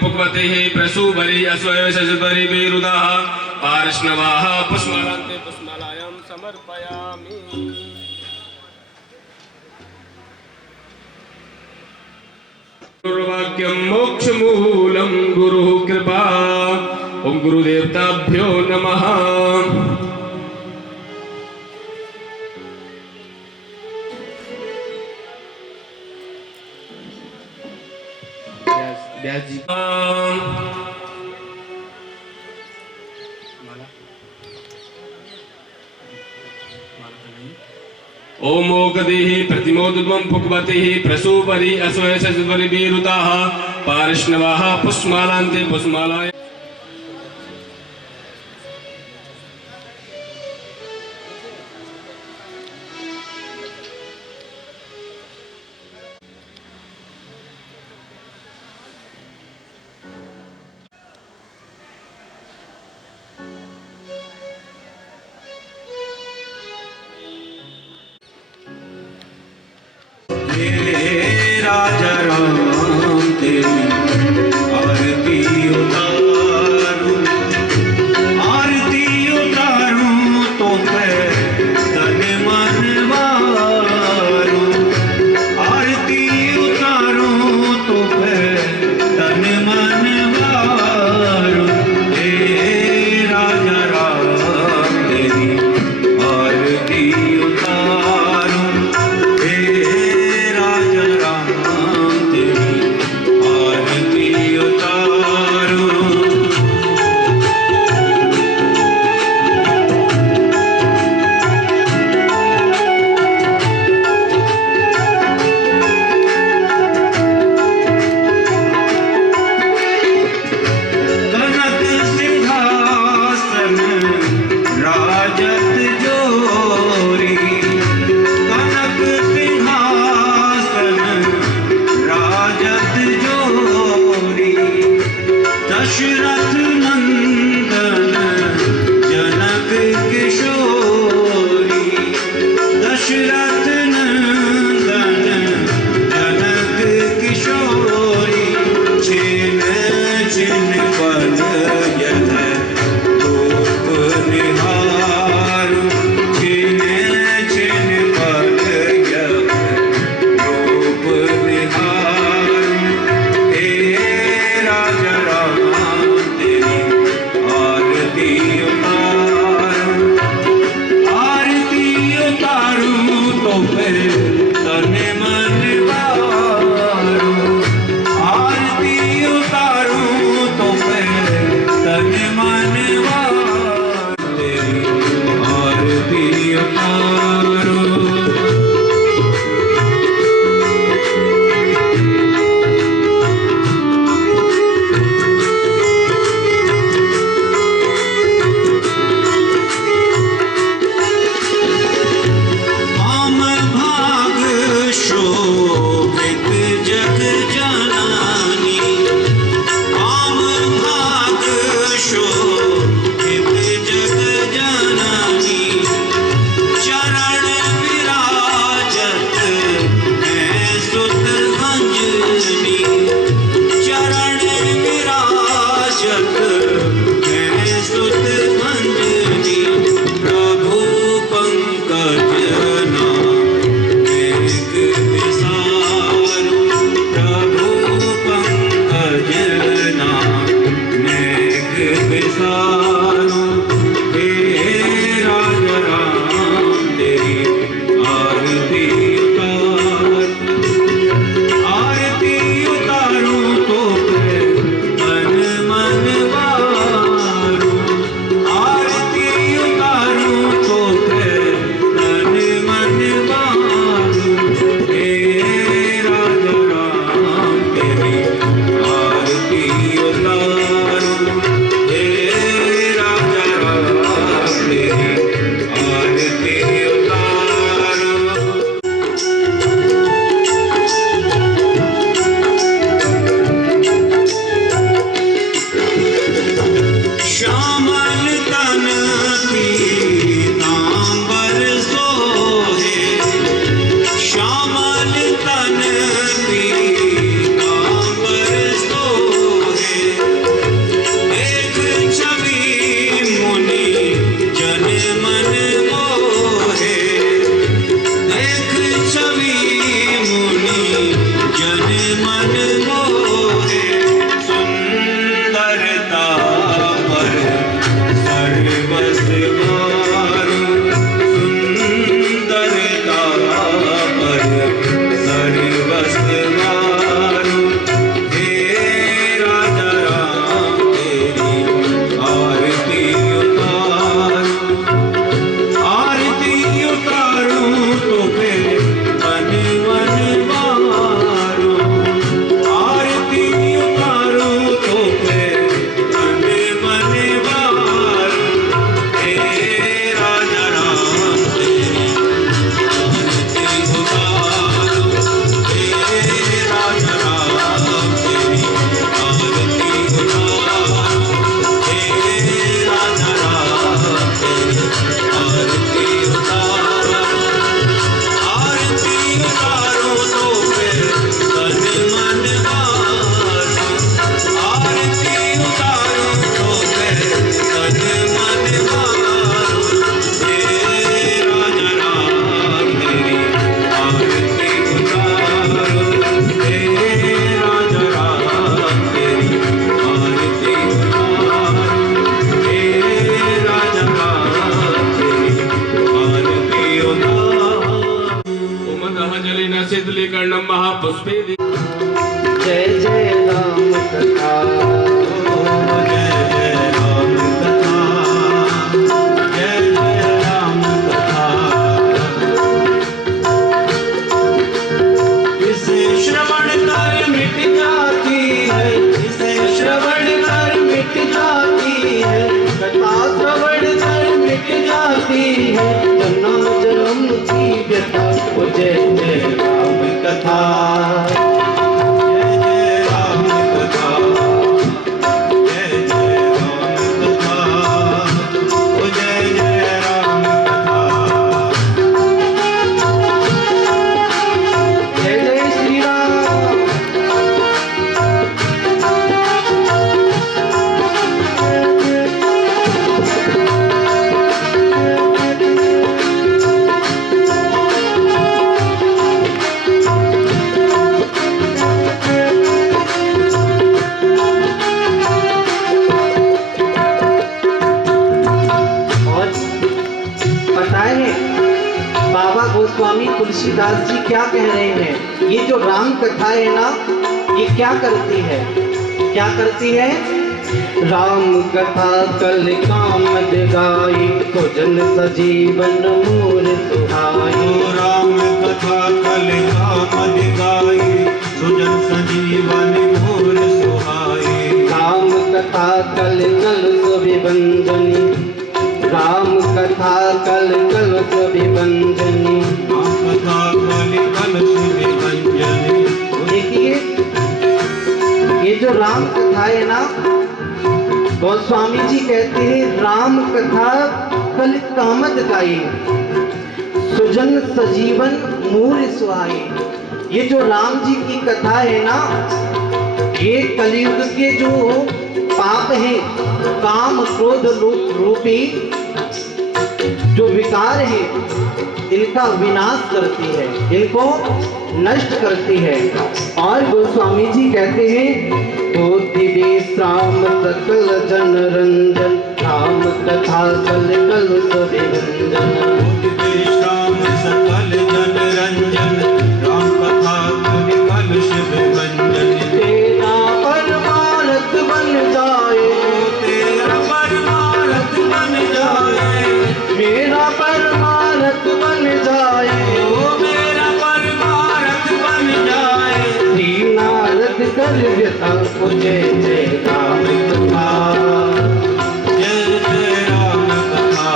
पुक्वतिः प्रसूबरी अस्वय शशुतरी विरुदाः पार्ष्णवाः पुष्मालान्ते पुष्मालायां समर्पयामि। गुरुवाक्यं मोक्षमूलं गुरुः कृपा। ओम गुरुदेवताभ्यो नमः। व्यास जी ओम ओगदिः प्रतिमोदुद्वं पुक्वतिः प्रसूपरि अस्वय शशुतरि विरुताः पार्ष्णवाः पुष्मालान्ते पुष्मालाय। राजा राम तेरी आरती उतारूं तो मैं तन मन वारूं। आरती उतारूं तो मैं तन मन वारूं। हे राजा राम तेरी आरती उतारूं। हे राजा राम तेरी आरती उतारूं। कनक सिंहासन राजत जोरी। कनक सिंहासन राजत जोरी। दशरथ नंदन जनक किशोरी। दशरथ नंदन जनक किशोरी। छिन छिन पल यह धूप निहारूं। छिन छिन पल यह धूप निहारूं। हे राजा राम तेरी तुलसीदास जी क्या कह रहे हैं, ये जो राम कथा है ना, ये क्या करती है, क्या करती है? राम कथा कल कामद गाई, सुजन सजीवन मोर सुहाई। राम कथा कल कामद गाई, सुजन सजीवन मोर सुहाई। राम कथा कल कल सुविभंजनी, राम कथा कल कल सुविभंजनी। राम कथा कल कल सुविभंजनी। देखिए ये जो राम कथा है ना, गोस्वामी जी कहते हैं राम कथा कल कामद गाई, सुजन सजीवन मोर सुहाई। ये जो राम जी की कथा है ना, ये कलयुग के जो पाप हैं, काम क्रोध रूपी जो विकार है, इनका विनाश करती है, इनको नष्ट करती है। और गोस्वामी जी कहते हैं बुद्धि विश्राम सकल जन रंजन, राम कथा कल कल सुविभंजन। बुद्धि विश्राम सकल जन रंजन, राम कथा कल कल सुविभंजन। तेरा परमारथ बन जाए, तेरा परमारथ बन जाए, मेरा परमारथ बन जाए, ओ मेरा परमारथ बन जाए। श्री नारद कर व्यथा मुझे जय राम कथा। जय जय राम कथा,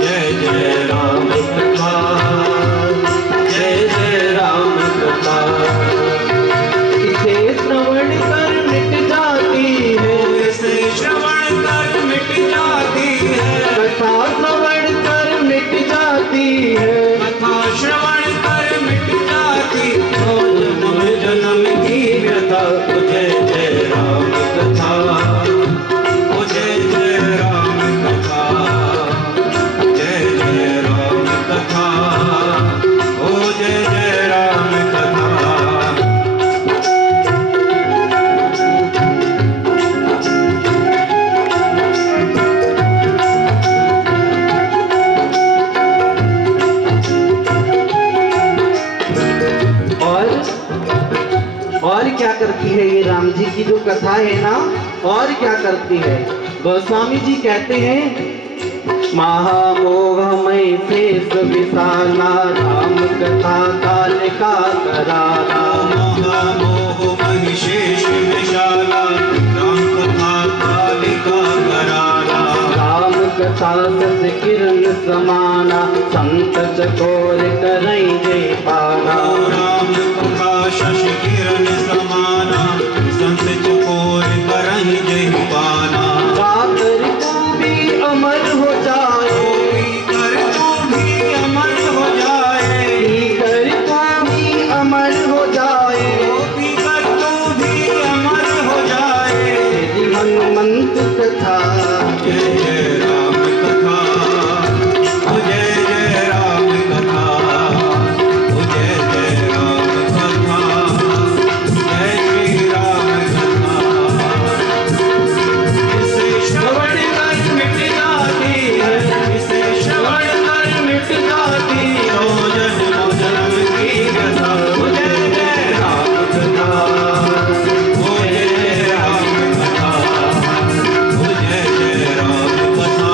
जय जय राम कथा, जय जय राम कथा। इसे श्रवण कर मिट जाती है, इसे श्रवण कर मिट जाती है। कथा श्रवण कर मिट जाती है। कथा श्रवण कर मिट जाती, ओ जन्म जन्म की व्यथा। जय जय राम कथा, ओ जय जय राम कथा, जय जय राम कथा, ओ जय जय राम कथा। और क्या करती है ये राम जी की जो कथा है ना, और क्या करती है? गोस्वामी जी कहते हैं महामोहमय शेष विशाला, राम कथा काल का करारा। महामोह महिषेष विशाला, राम कथा कालिका करारा। राम कथा सस किरण समाना, संत चकोर करई जय पाना। राम कथा शशि किरण समाना, संत चकोर करहि जय पाना। गाकर तू भी अमर हो जाए, कर तू भी अमर हो जाए, कर तू भी अमर हो जाए। कर तू भी अमर हो जाए। तेरी हनुमंत कथा, जय जय राम कथा, ओ जय जय राम कथा, ओ जय जय राम कथा, जय श्री राम कथा। इसे श्रवण कर मिट जाती है, इसे श्रवण कर मिट जाती है। ओ जन्म जन्म की व्यथा। ओ जय जय राम कथा, ओ जय जय राम कथा, ओ जय जय राम कथा,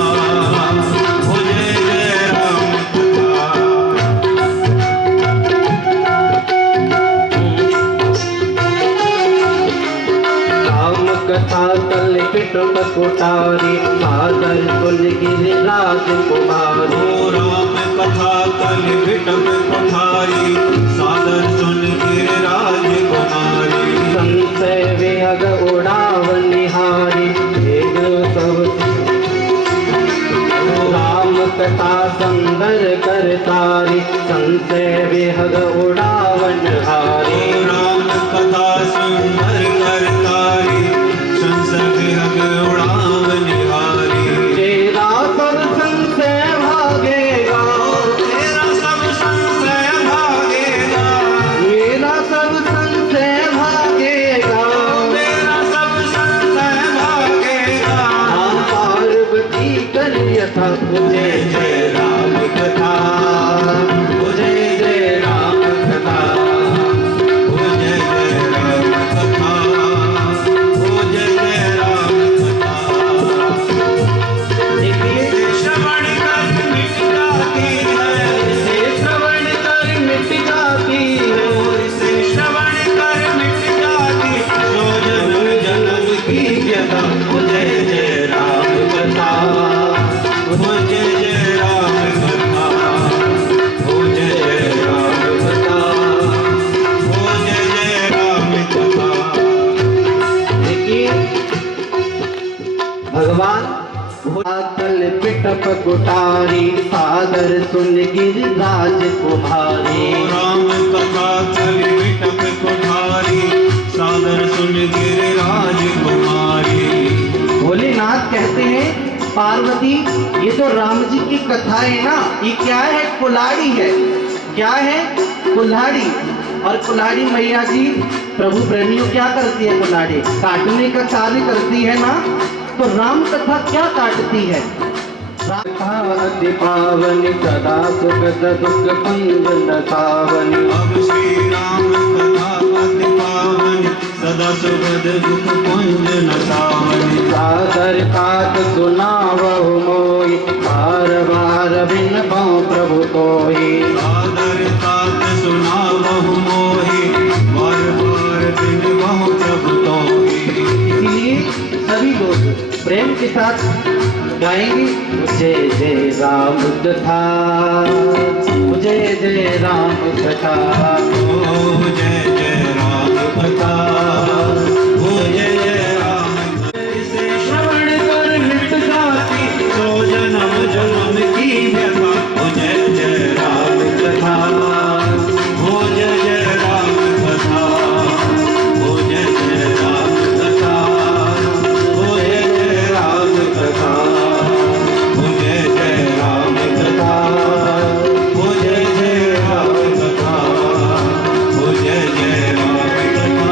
ओ जय जय राम कथा। राम कथा कल पिटुप कुटारी, सादर कुल गिरिराज कुमारी। ओ राम कथा कल विटप कुठारी, सादर सुन गिरिराज कुमारी। संशय विहग उड़ाव निहारी, भेद सब राम कथा सुंदर करतारी, संशय विहग उड़ावन हारी। ओ राम कथा सुंदर करतारी, संसर विहग उड़ाव निहारी। तेरा सब संशय भागेगा, तेरा सब संशय भागेगा, मेरा सब संशय भागेगा। मेरा सब संशय भागेगा। राम पार्वती कर यथा जय जय राम कथा, ओ जय व्यथा हो जय जय राम कथा हो जय जय राम कथा हो जय जय राम कथा हो जय जय राम कथा। देखिए भगवान कल पिटप कुटारी सादर सुन गिरिराज कुमारी राम कथा कल विटप कुठारी सादर सुन गिरिराज कुमारी। भोलेनाथ कहते हैं पार्वती ये तो राम जी की कथा है ना, ये क्या है? कुल्हाड़ी है। क्या है? कुल्हाड़ी। और कुल्हाड़ी मैया जी प्रभु प्रेमियों क्या करती है? कुल्हाड़ी काटने का कार्य करती है ना। तो राम कथा क्या काटती है? अति पावनी सदा सुखद दुख पंजन सावनी। अब श्री राम कथा अति पावनी सदा सुखद दुख कुंज नसावनी। सादर तात सुनावहु मोहि बार बार बिनबहु प्रभु कोहि। सादर तात सुनावहु मोहि बार बार बिनबहु प्रभु तोहि। इसलिए सभी लोग प्रेम के साथ गाएंगे जय जय राम कथा जय जय राम कथा ओ जय जय राम कथा ओ जय जय राम। इसे श्रवण कर मिट जाती तो जन्म जन्म की व्यथा ओ जय जय राम कथा ओ जय जय राम कथा ओ जय जय राम कथा ओ जय जय राम कथा ओ जय जय राम कथा ओ जय जय राम कथा ओ जय जय राम कथा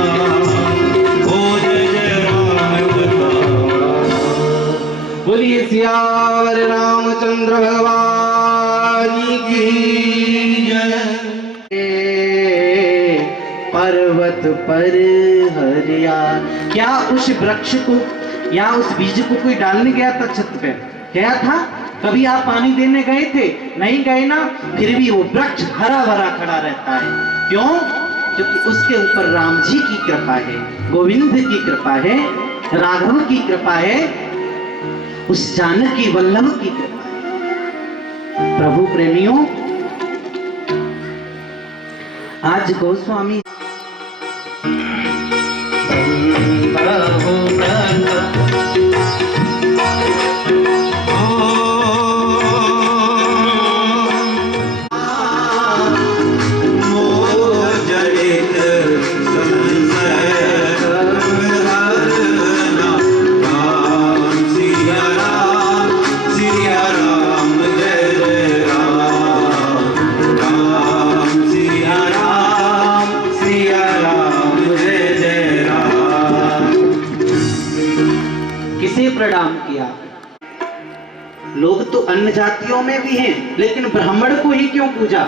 ओ जय जय राम कथा। बोलिए सियावर रामचंद्र भगवान की जय। पर्वत पर हरिया। क्या उस वृक्ष को या उस बीज को कोई डालने गया था? छत पे गया था? कभी आप पानी देने गए थे? नहीं गए ना। फिर भी वो वृक्ष हरा भरा खड़ा रहता है। क्यों? क्योंकि उसके ऊपर राम जी की कृपा है, गोविंद की कृपा है, राघव की कृपा है, उस जानकी वल्लभ की कृपा है। प्रभु प्रेमियों आज गोस्वामी प्रणाम किया। लोग तो अन्य जातियों में भी हैं, लेकिन ब्राह्मण को ही क्यों पूजा?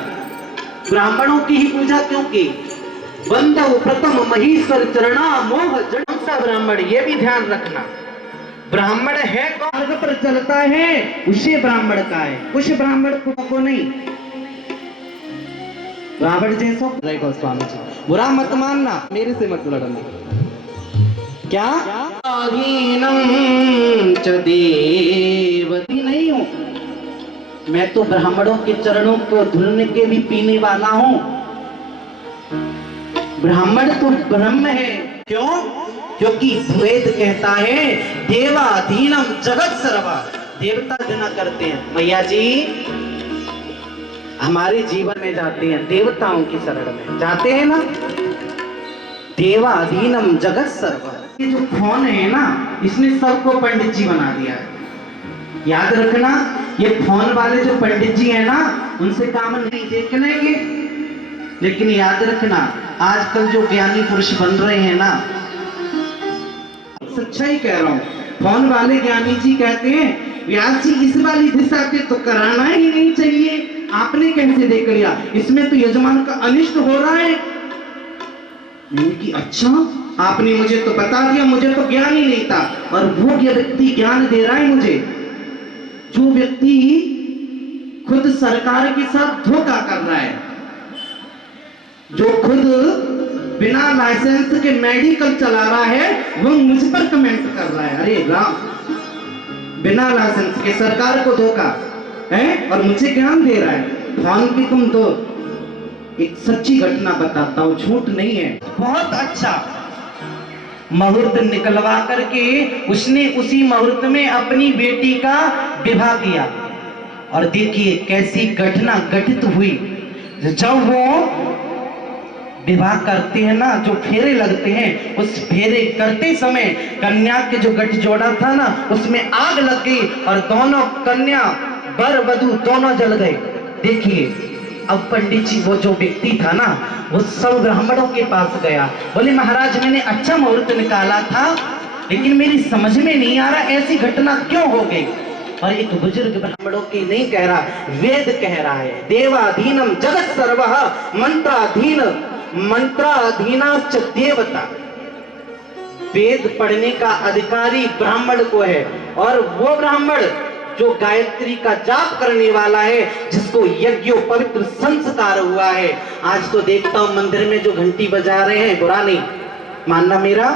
ब्राह्मणों की ही पूजा क्यों की? बंदव प्रथम महेश्वर चरणा मोह जड़ सा ब्राह्मण, ये भी ध्यान रखना। ब्राह्मण है कौन? मार्ग पर चलता है उसे ब्राह्मण का है, कुछ ब्राह्मण को नहीं। रावण जैसा गोस्वामी जी, बुरा मत मानना, मेरे से मत लड़ना। क्या हीनम च देवती नहीं हूं मैं, तो ब्राह्मणों के चरणों को धुलने के भी पीने वाला हूं। ब्राह्मण तो ब्रह्म है। क्यों? क्योंकि वेद कहता है देवाधीनम जगत सर्वा, देवता जना करते हैं। मैया जी हमारे जीवन में जाते हैं, देवताओं की शरण में जाते हैं ना। देवाधीनम जगत सर्वा, ये जो फोन है ना, इसने सबको पंडित जी बना दिया है। याद रखना, ये फोन वाले जो पंडित जी हैं ना, उनसे काम नहीं देख लेंगे। लेकिन याद रखना, आजकल जो ज्ञानी पुरुष बन रहे हैं ना, सच्चाई कह रहा हूं, फोन वाले ज्ञानी जी कहते हैं व्यास जी इस वाली दिशा के तो कराना ही नहीं चाहिए, आपने कैसे देख लिया? इसमें तो यजमान का अनिष्ट हो रहा है। कि अच्छा, आपने मुझे तो बता दिया, मुझे तो ज्ञान ही नहीं था। और वो व्यक्ति ज्ञान दे रहा है मुझे, जो व्यक्ति खुद सरकार के साथ धोखा कर रहा है, जो खुद बिना लाइसेंस के मेडिकल चला रहा है, वो मुझ पर कमेंट कर रहा है। अरे राम, बिना लाइसेंस के सरकार को धोखा है और मुझे ज्ञान दे रहा है। फोन की तुम तो एक सच्ची घटना बताता हूँ, झूठ नहीं है। बहुत अच्छा मुहूर्त निकलवा करके उसने उसी मुहूर्त में अपनी बेटी का विवाह किया। और देखिए कैसी घटना घटित हुई। जब वो विवाह करते हैं ना, जो फेरे लगते हैं, उस फेरे करते समय कन्या के जो गठजोड़ा था ना, उसमें आग लग गई और दोनों कन्या वर वधू दोनों जल गए। देखिए अब पंडित जी, वो जो व्यक्ति था ना, वो सब ब्राह्मणों के पास गया, बोले महाराज मैंने अच्छा मुहूर्त निकाला था, लेकिन मेरी समझ में नहीं आ रहा ऐसी घटना क्यों हो गई। और एक बुजुर्ग ब्राह्मणों की नहीं कह रहा, वेद कह रहा है, देवाधीनम जगत सर्वः मंत्राधीनाश्च देवता। वेद पढ़ने का अधिकारी ब्राह्मण को है, और वो ब्राह्मण जो गायत्री का जाप करने वाला है, जिसको यज्ञो पवित्र संस्कार हुआ है। आज तो देखता हूं मंदिर में जो घंटी बजा रहे हैं, बुरा नहीं मानना मेरा,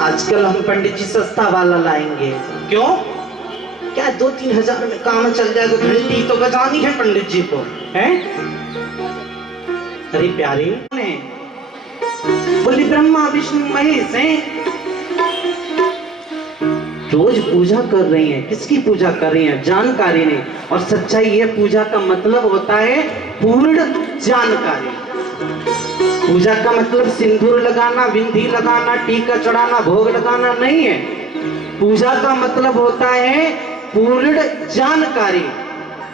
आजकल हम पंडित जी सस्ता वाला लाएंगे। क्यों? क्या 2-3 हजार में काम चल जाएगा? घंटी तो बजानी है पंडित जी को, हैं? अरे प्यारे बोले ब्रह्मा विष्णु महेश हैं, रोज पूजा कर रही हैं। किसकी पूजा कर रही हैं? जानकारी नहीं। और सच्चाई ये, पूजा का मतलब होता है पूर्ण जानकारी। पूजा का मतलब सिंदूर लगाना, बिंदी लगाना, टीका चढ़ाना, भोग लगाना नहीं है। पूजा का मतलब होता है पूर्ण जानकारी,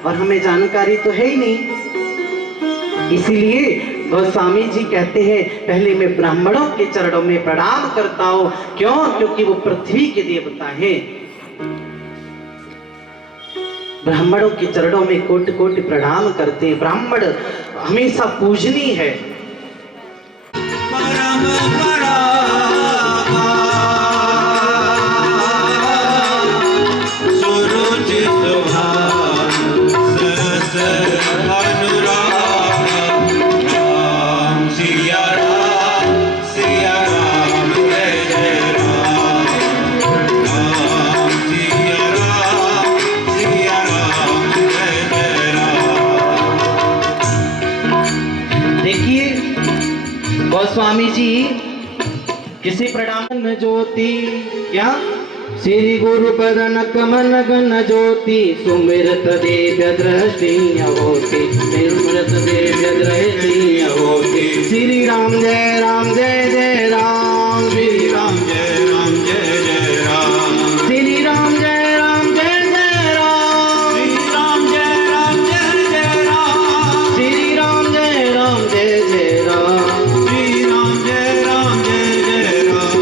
और हमें जानकारी तो है ही नहीं। इसीलिए गोस्वामी जी कहते हैं पहले मैं ब्राह्मणों के चरणों में प्रणाम करता हूं। क्यों? क्योंकि वो पृथ्वी के देवता हैं। ब्राह्मणों के चरणों में कोटि कोटि प्रणाम करते हैं। ब्राह्मण हमेशा पूजनीय है। गोस्वामी जी किसी प्रणाम ज्योति, क्या श्री गुरु पदन कमल गण ज्योति, सुमिरत देव्य दृष्टि होती, सुमिरत देव्य दृष्टि होती। श्री राम जय राम जय जय राम, श्री राम जय राम जय जय राम, श्री राम जय राम जय जय राम, श्री राम जय राम जय जय राम, श्री राम जय राम जय जय राम, श्री राम जय राम जय जय राम।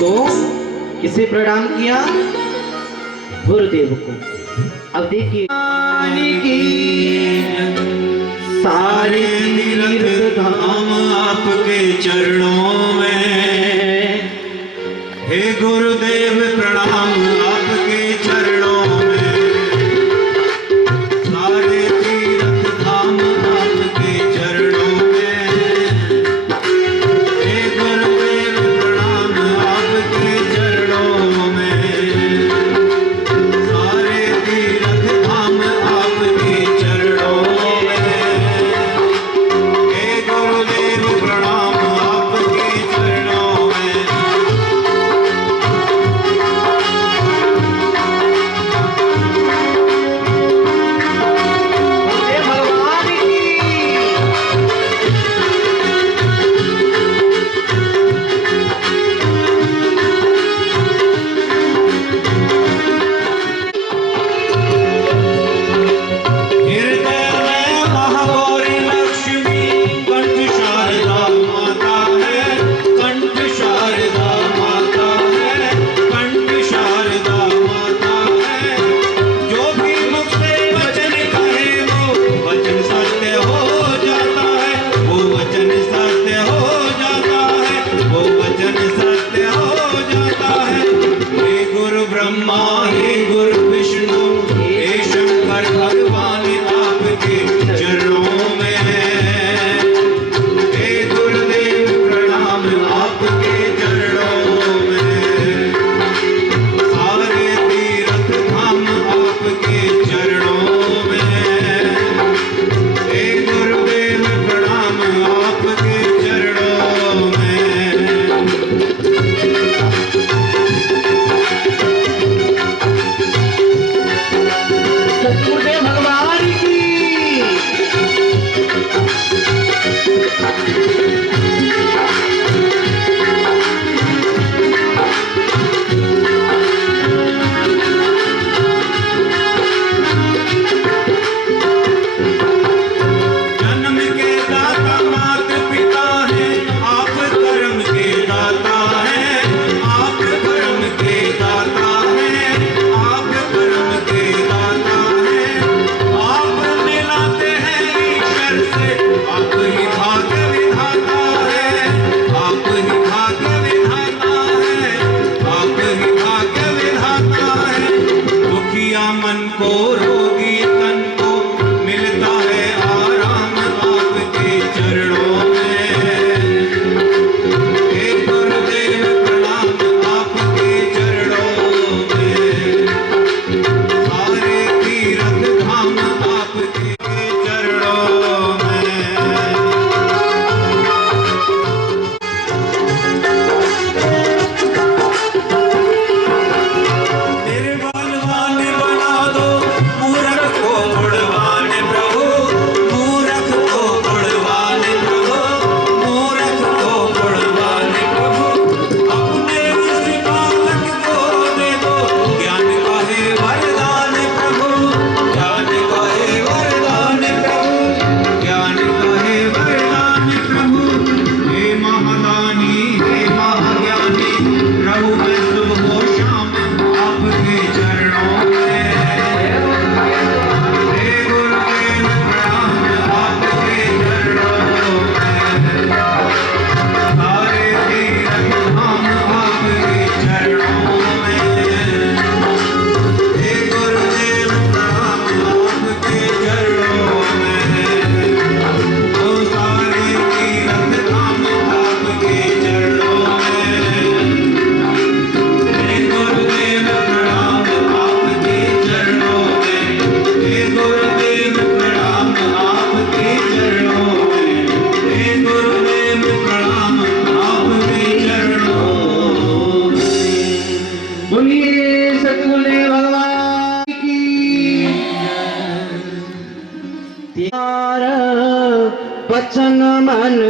तो किसे प्रणाम किया? गुरुदेव को। अब देखिए सारे तीर्थ धाम आपके चरणों में, हे गुरुदेव प्रणाम आपके चरणों में, सारे तीर्थ धाम आपके चरणों में, हे गुरुदेव प्रणाम आपके चरणों में, सारे तीर्थ धाम आपके चरणों में, हे गुरुदेव प्रणाम आपके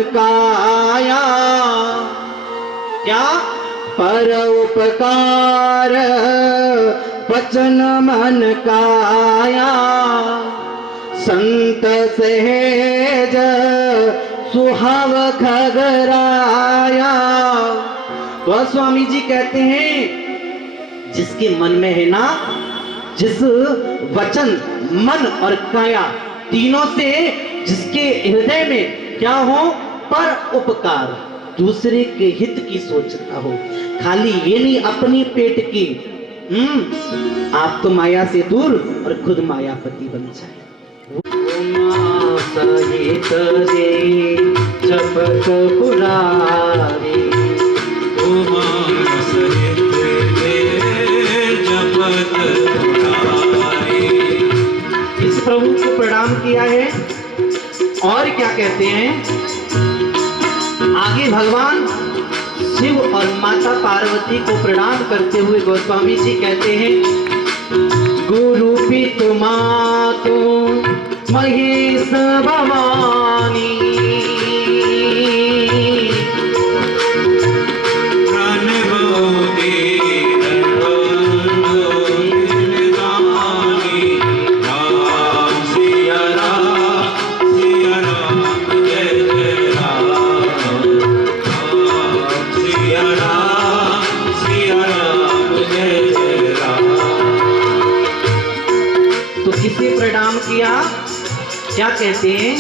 काया, क्या पर उपकार वचन मन काया, संत सहेज सुहाव खगराया। वह स्वामी जी कहते हैं जिसके मन में है ना, जिस वचन मन और काया तीनों से जिसके हृदय में क्या हो, पर उपकार, दूसरे के हित की सोचता हो, खाली ये नहीं अपनी पेट की। आप तो माया से दूर और खुद मायापति बन जाए। उमा सहित जे जपत पुरारी, उमा सहित जे जपत पुरारी। इस प्रभु को प्रणाम किया है और क्या कहते हैं आगे, भगवान शिव और माता पार्वती को प्रणाम करते हुए गोस्वामी जी कहते हैं, गुरु पितु मातु महेश भवानी, प्रणाम किया, क्या कहते हैं,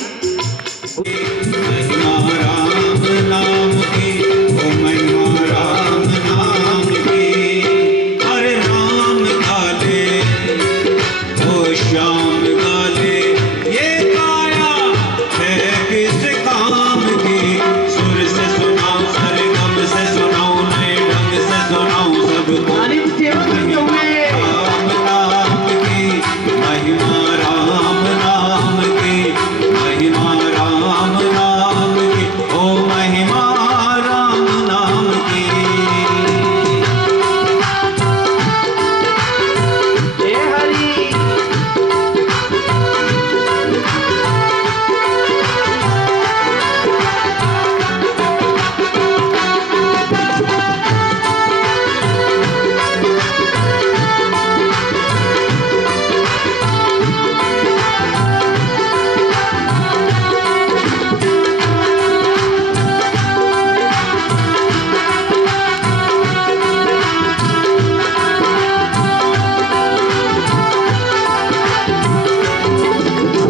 महिमा राम नाम की, ओ महिमा राम नाम की। हरे राम गाले, ओ श्याम गाले, ये काया है किस काम की। सुर से सुनाओ, सरगम से सुनाओ, नए ढंग से सुनाओ सबको। अनित सेवा करते हुए राम नाम की महिमा, राम नाम की महिमा, राम नाम की, ओ महिमा राम नाम की। हे हरि,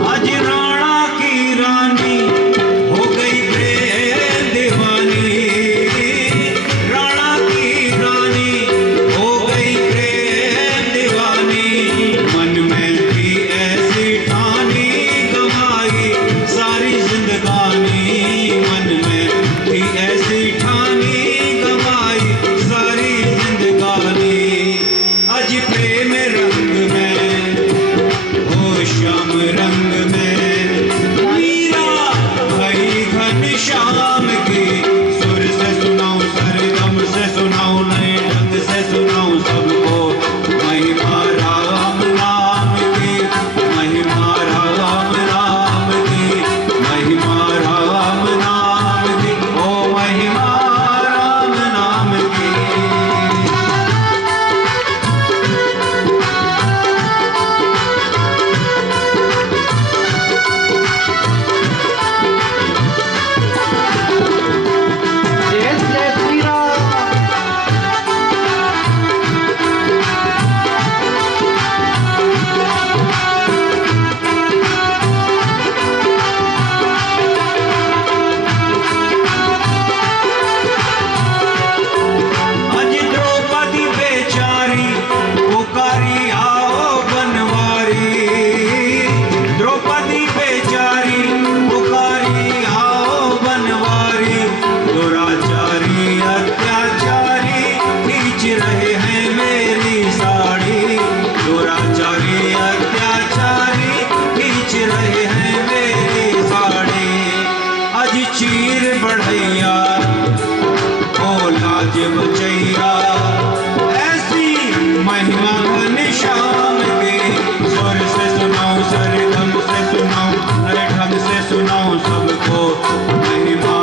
आज राणा की रानी हो गई प्रेम दीवानी। राणा की रानी हो गई प्रेम दीवानी। मन में भी ऐसी ठानी, गवाई सारी जिंदगानी। मन में भी ऐसी ठानी, गवाई सारी जिंदगानी। आज प्रेम रंग में, ओ श्याम रंग में, मीरा भई घन श्याम की। सुर से सुनाओ, सरगम से सुनाओ, नए ढंग से सुनाओ सबको। महिमा राम नाम की, महिमा राम नाम की, महिमा राम नाम की, ओ महिमा राम नाम की। जय जय श्री राम। आज द्रौपदी बेचारी पुकारी आओ बनवारी। द्रौपदी बेचारी पुकारी आओ बनवारी। दुराचारी अत्याचारी खींच रहे हैं मेरी साड़ी। दुराचारी अत्याचारी खींच रहे हैं मेरी साड़ी। आज चीर बढ़ैया, ओ लाज बचैया, ऐसी महिमा घन श्याम की। सुर से सुनाओ, सरगम से सुनाओ, नए ढंग से सुनाओ सबको। महिमा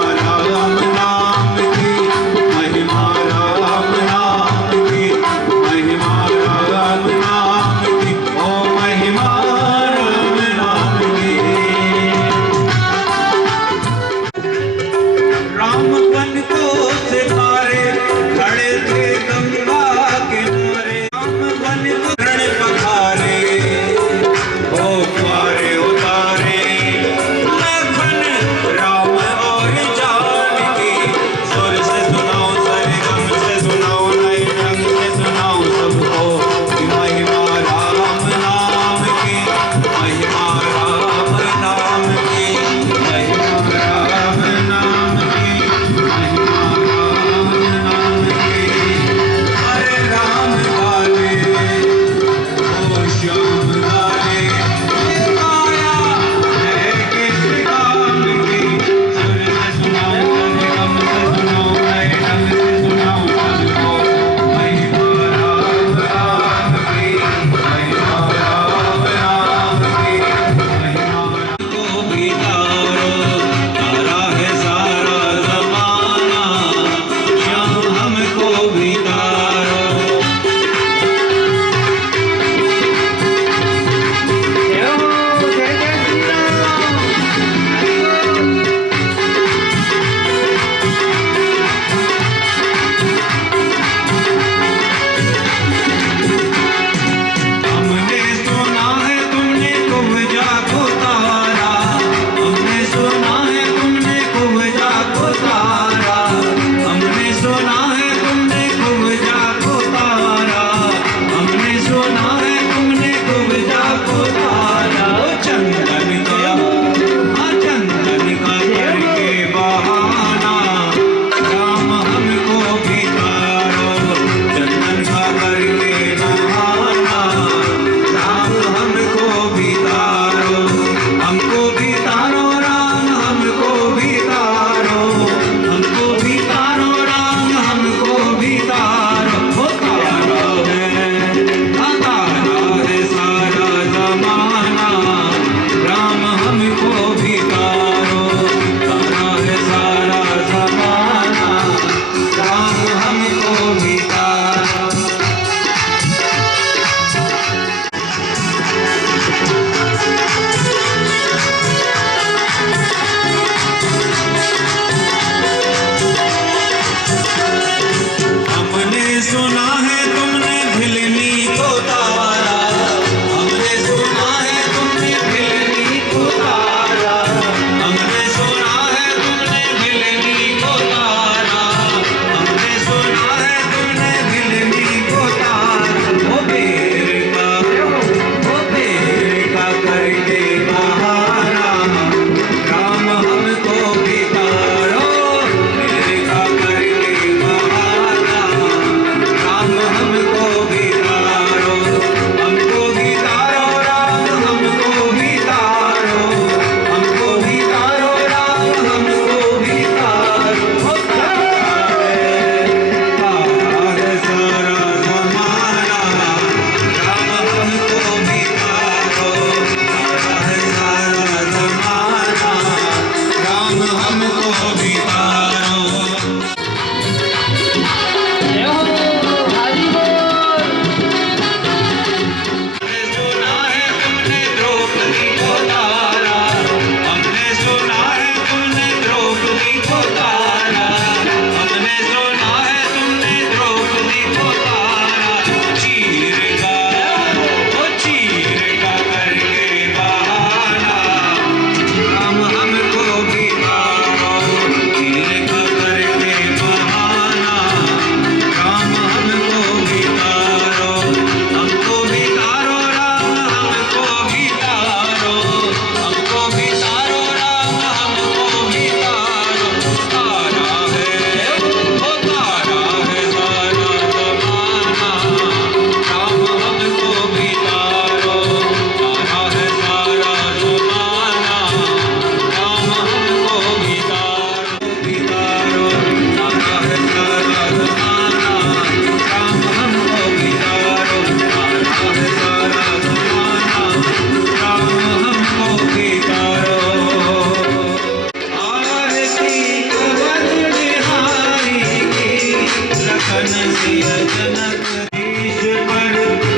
सिय जनक शीश पर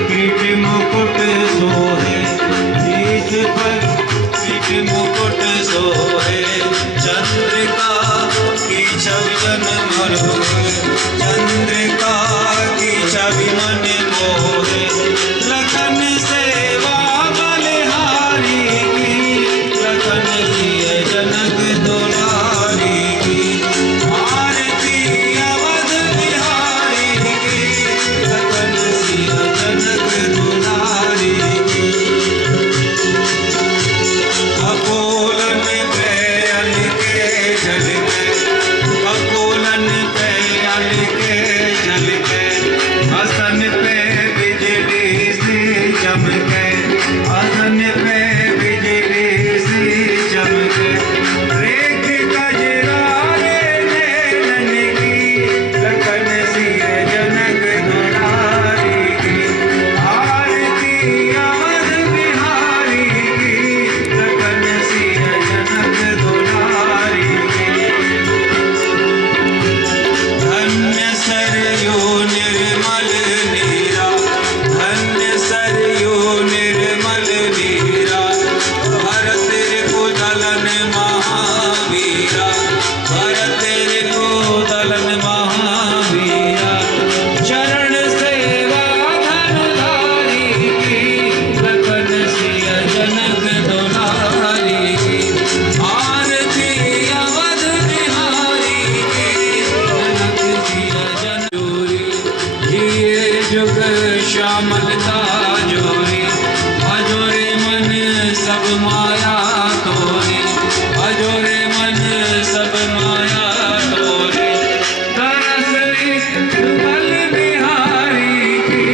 किरीट मुकुट सोहे शीश पर किरीट मुकुट सोहे चंद्रिका की छवि जन मनोहे चंद्रिका की छवि मन मोहे लखन सेवा बलिहारी की लखन सिय जनक दुलारी की आरती अवध बिहारी की लखन सिय जनक दुलारी की कपोलन पे अल के जल के कपोलन पे अल के जल के हसन पे बिजली सी चमके हसन पे बिजली सी चमके रेख गजरारे नैनन की लखन सिय जनक दुलारी की आरती अवध बिहारी की लखन सिय जनक दुलारी की धन्य सरयू निर्मल नीरा धन्य सरयू निर्मल नीरा भरत रिपुदलन महावीरा भरत रिपुदलन महावीरा चरण सेवा धनुधारी की लखन सिय जनक दुलारी की आरती अवध बिहारी की जनक सिय जनक जिए जुग श्यामलता जोरी अजोरे मन सब माया तोरे अजोरे मन सब माया तोरे तरस बल बिहारी की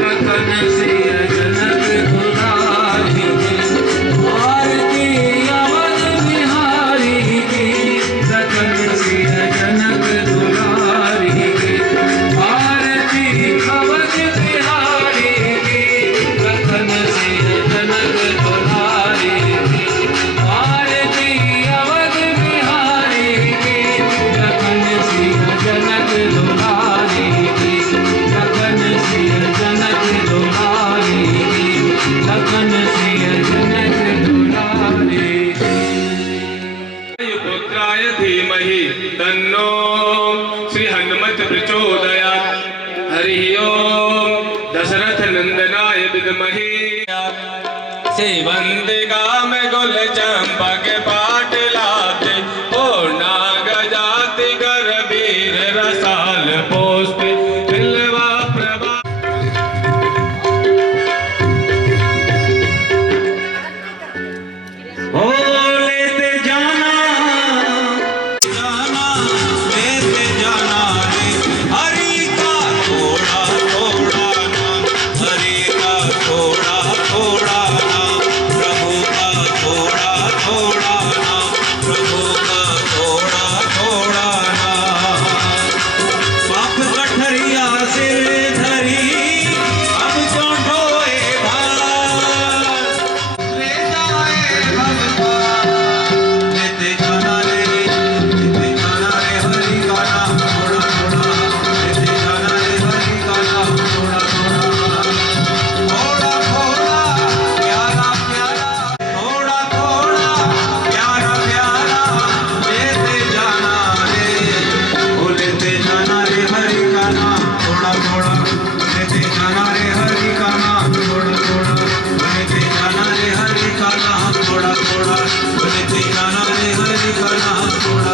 लखन सिय जनक दुलारी की आरती अवध बिहारी की लखन सिय जनक दुलारी की आरती अवध बिहारी की लखन सिय जनक दुलारी की आरती अवध बिहारी की लखन सिय जनक दुलारी की लखन सिय जनक दुलारी की लखन सिय जनक दुलारी पुत्राय धीमहि तन्नो श्री हनुमत प्रचोदयात् हरि ओम दशरथ नंदनाय विद्महे सेवंतिका में गुल चंपक पाट लाते पूर्णा गजाति कर वीर रसाल पोस्ते बिल्वा प्रभा ओ लेते जाना जाना लेते जाना रे हरि का थोड़ा थोड़ा नाम हरि का थोड़ा थोड़ा नाम प्रभु का थोड़ा थोड़ा नाम प्रभु का थोड़ा थोड़ा नाम पाप कठरिया सिर धरी अब क्यों ढोए भार ले जाए भगवान लेते जाना रे हरि का नाम थोड़ा थोड़ा लेते जाना रे हरि का नाम थोड़ा थोड़ा थोड़ा थोड़ा प्यारा प्यारा थोड़ा थोड़ा प्यारा प्यारा लेते जाना रे ओ लेते जाना रे हरि का नाम थोड़ा थोड़ा लेते जाना रे हरि का नाम थोड़ा थोड़ा लेते जाना रे हरि का नाम थोड़ा थोड़ा लेते जाना रे हरि का नाम थोड़ा